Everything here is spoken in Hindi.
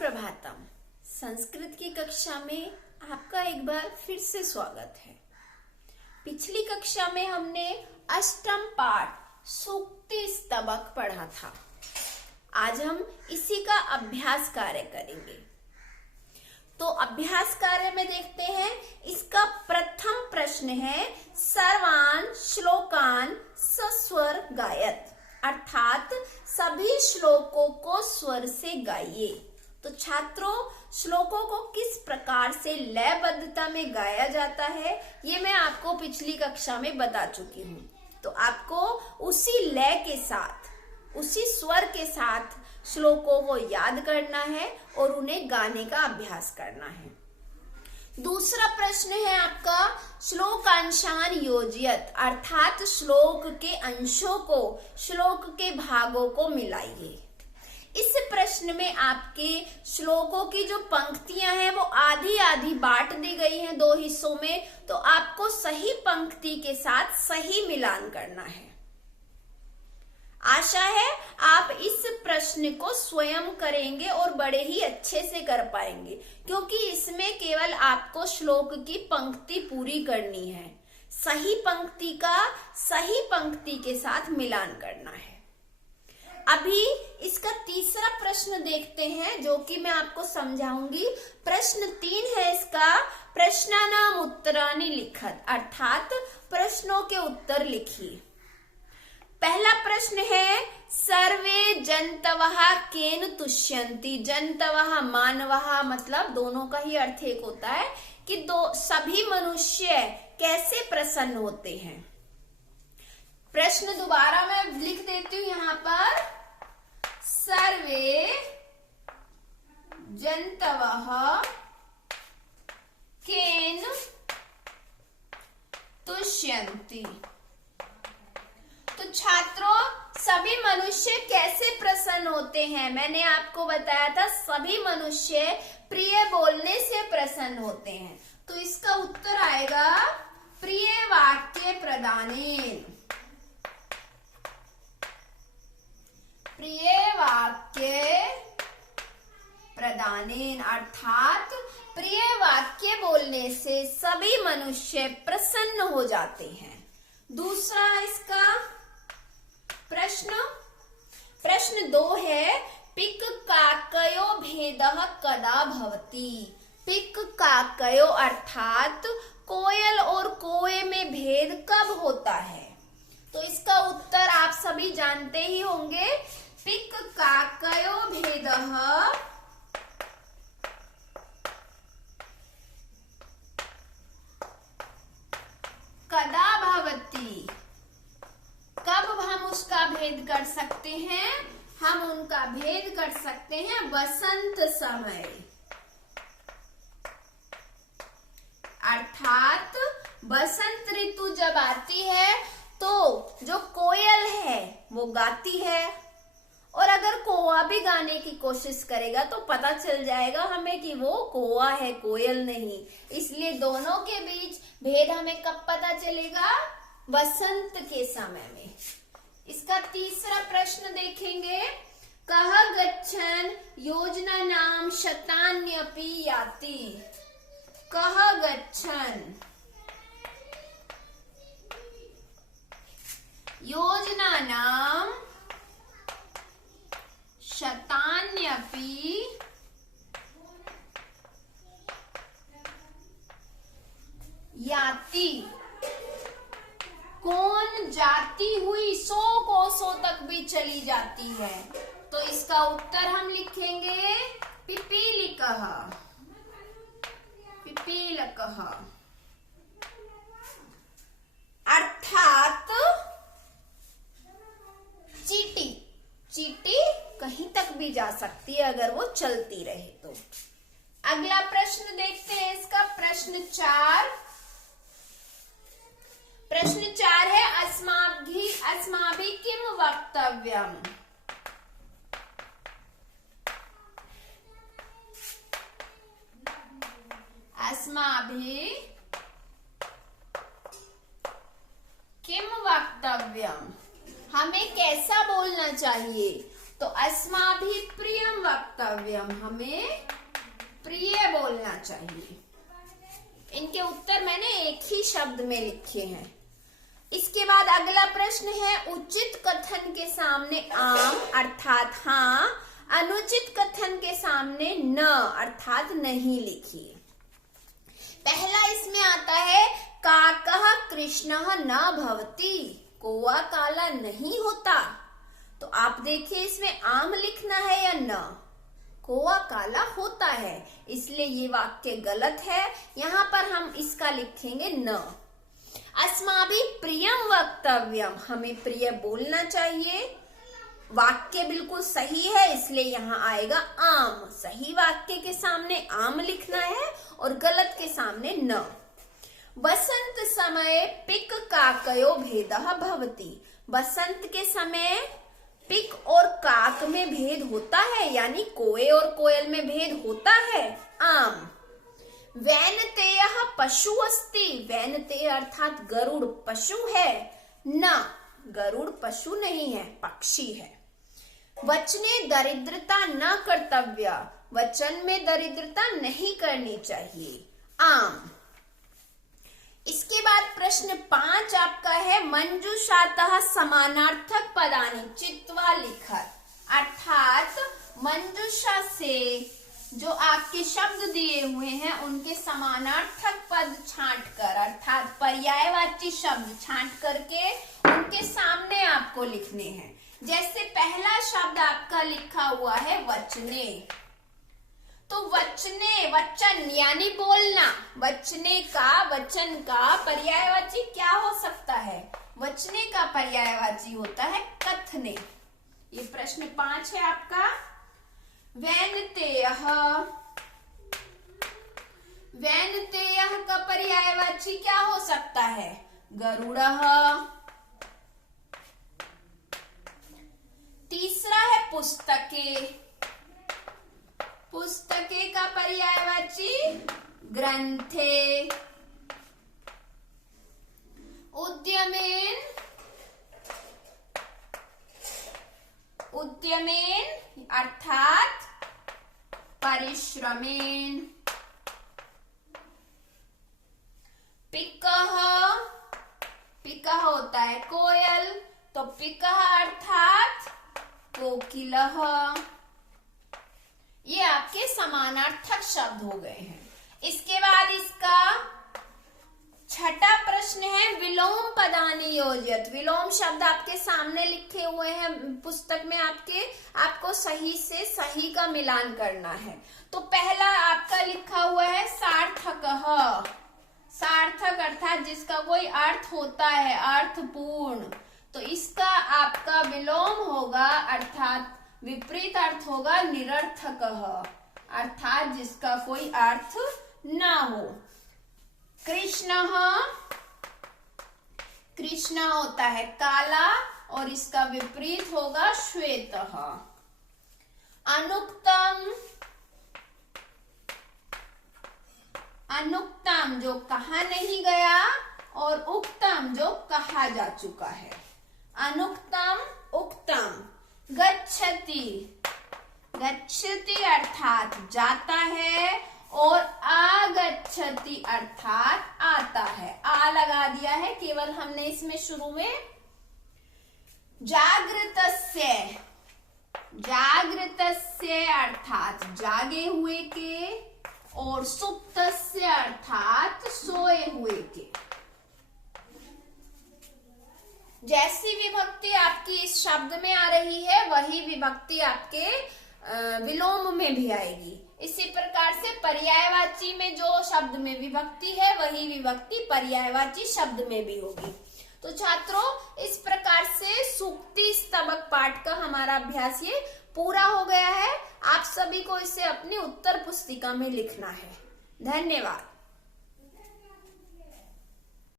सुप्रभातम। संस्कृत की कक्षा में आपका एक बार फिर से स्वागत है। पिछली कक्षा में हमने अष्टम पाठ सूक्ति स्तबक पढ़ा था। आज हम इसी का अभ्यास कार्य करेंगे। तो अभ्यास कार्य में देखते हैं, इसका प्रथम प्रश्न है सर्वान श्लोकान सस्वर गायत, अर्थात सभी श्लोकों को स्वर से गाइए। तो छात्रों, श्लोकों को किस प्रकार से लयबद्धता में गाया जाता है ये मैं आपको पिछली कक्षा में बता चुकी हूँ। तो आपको उसी लय के साथ, उसी स्वर के साथ श्लोकों को याद करना है और उन्हें गाने का अभ्यास करना है। दूसरा प्रश्न है आपका श्लोकांशान योजयत, अर्थात श्लोक के अंशों को, श्लोक के भागों को मिलाइए। इस प्रश्न में आपके श्लोकों की जो पंक्तियां हैं वो आधी आधी बांट दी गई हैं दो हिस्सों में। तो आपको सही पंक्ति के साथ सही मिलान करना है। आशा है आप इस प्रश्न को स्वयं करेंगे और बड़े ही अच्छे से कर पाएंगे, क्योंकि इसमें केवल आपको श्लोक की पंक्ति पूरी करनी है। सही पंक्ति का सही पंक्ति के साथ मिलान करना है। अभी इसका तीसरा प्रश्न देखते हैं, जो कि मैं आपको समझाऊंगी। प्रश्न 3 है इसका, प्रश्नानाम उत्तराणि लिखत, अर्थात प्रश्नों के उत्तर लिखिए। पहला प्रश्न है सर्वे जंतवः केन तुष्यन्ति। जंतवः मानवः, मतलब दोनों का ही अर्थ एक होता है कि सभी मनुष्य कैसे प्रसन्न होते हैं। प्रश्न दोबारा मैं लिख देती हूं यहां पर, सर्वे जंतवः केन तुष्यन्ति। तो छात्रों, सभी मनुष्य कैसे प्रसन्न होते हैं? मैंने आपको बताया था सभी मनुष्य प्रिय बोलने से प्रसन्न होते हैं। तो इसका उत्तर आएगा प्रिय वाक्य प्रदानेन। प्रिय वाक्य प्रदानेन, अर्थात प्रिय वाक्य बोलने से सभी मनुष्य प्रसन्न हो जाते हैं। दूसरा इसका प्रश्न 2 है पिक काकयो भेदः कदा भवति। पिक काकयो अर्थात कोयल और कोए में भेद कब होता है? तो इसका उत्तर आप सभी जानते ही होंगे। पिक काकयो भेदः कदा भवति। कब हम उसका भेद कर सकते हैं? हम उनका भेद कर सकते हैं वसंत समय, अर्थात वसंत ऋतु जब आती है तो जो कोयल है वो गाती है, और अगर कौवा भी गाने की कोशिश करेगा तो पता चल जाएगा हमें कि वो कौवा है, कोयल नहीं। इसलिए दोनों के बीच भेद हमें कब पता चलेगा? वसंत के समय में। इसका तीसरा प्रश्न देखेंगे, कह गच्छन् योजना नाम शतान्यपि याति। कह गच्छन् योजना नाम शतान्यपि याति। कौन जाती हुई 100 कोसों तक भी चली जाती है? तो इसका उत्तर हम लिखेंगे पिपीलिकः। पिपीलकः अर्थात चींटी। चींटी कहीं तक भी जा सकती है अगर वो चलती रहे तो। अगला प्रश्न देखते हैं इसका, प्रश्न 4। प्रश्न 4 है अस्माभिः किम वक्तव्यम्। अस्माभिः किम वक्तव्यम्, हमें कैसा बोलना चाहिए? तो अस्माभिः प्रियम वक्तव्यम्। वक्तव्यम, हमें प्रिय बोलना चाहिए। इनके उत्तर मैंने एक ही शब्द में लिखे हैं। इसके बाद अगला प्रश्न है, उचित कथन के सामने आम अर्थात हाँ, अनुचित कथन के सामने न अर्थात नहीं लिखिए। पहला इसमें आता है, काकः कृष्णः न भवति, कौवा काला नहीं होता। तो आप देखिए इसमें आम लिखना है या न, कौवा काला होता है, इसलिए ये वाक्य गलत है। यहाँ पर हम इसका लिखेंगे न। अस्माभिः प्रियम वक्तव्यम, हमें प्रिय बोलना चाहिए। वाक्य बिल्कुल सही है, इसलिए यहाँ आएगा आम। सही वाक्य के सामने आम लिखना है और गलत के सामने न। बसंत समय पिक काकयो भेदः भवति, बसंत के समय पिक और काक में भेद होता है, यानी कोए और कोयल में भेद होता है। आम। वैनतेयः पशु अस्ति, वैनतेय अर्थात गरुड़ पशु है, न गरुड़ पशु नहीं है, पक्षी है। वचने दरिद्रता न कर्तव्य, वचन में दरिद्रता नहीं करनी चाहिए। आम। इसके बाद प्रश्न 5 आपका है, मंजूषातः समानार्थक पदानि चित्वा लिखत, अर्थात मंजूषा से जो आपके शब्द दिए हुए हैं उनके समानार्थक पद छांट कर, अर्थात पर्यायवाची शब्द छांट करके उनके सामने आपको लिखने हैं। जैसे पहला शब्द आपका लिखा हुआ है वचने, तो वचने वचन यानी बोलना, वचने का वचन का पर्यायवाची क्या हो सकता है? वचने का पर्यायवाची होता है कथने। ये प्रश्न 5 है आपका। वैनतेयः, वैनतेयः का पर्यायवाची क्या हो सकता है? गरुड़ः। तीसरा है पुस्तके, पुस्तके का पर्यायवाची ग्रंथे। उद्यमेन, उद्यमेन अर्थात परिश्रमेन। पिकः, पिकः होता है कोयल, तो पिकः अर्थात कोकिलः। ये आपके समानार्थक शब्द हो गए हैं। इसके बाद इसका छठा प्रश्न है, विलोम पदानि योजयत। विलोम शब्द आपके सामने लिखे हुए हैं पुस्तक में आपके, आपको सही से सही का मिलान करना है। तो पहला आपका लिखा हुआ है सार्थकः, सार्थक अर्थात जिसका कोई अर्थ होता है, अर्थपूर्ण। तो इसका आपका विलोम होगा, अर्थात विपरीत अर्थ होगा निरर्थकः, अर्थात जिसका कोई अर्थ ना हो। कृष्णः, कृष्ण होता है काला और इसका विपरीत होगा श्वेतः। अनुक्तम, अनुक्तम जो कहा नहीं गया और उक्तम जो कहा जा चुका है। अनुक्तम उक्तम। गच्छति, गच्छति अर्थात जाता है और आगच्छति अर्थात आता है। आ लगा दिया है केवल हमने इसमें शुरू में। जागृतस्य, जागृतस्य अर्थात जागे हुए के और सुप्तस्य अर्थात सोए हुए के। जैसी विभक्ति आपकी इस शब्द में आ रही है वही विभक्ति आपके विलोम में भी आएगी। इसी प्रकार से पर्यायवाची में जो शब्द में विभक्ति है वही विभक्ति पर्यायवाची शब्द में भी होगी। तो छात्रों, इस प्रकार से सूक्ति स्तबक पाठ का हमारा अभ्यास ये पूरा हो गया है। आप सभी को इसे अपनी उत्तर पुस्तिका में लिखना है। धन्यवाद।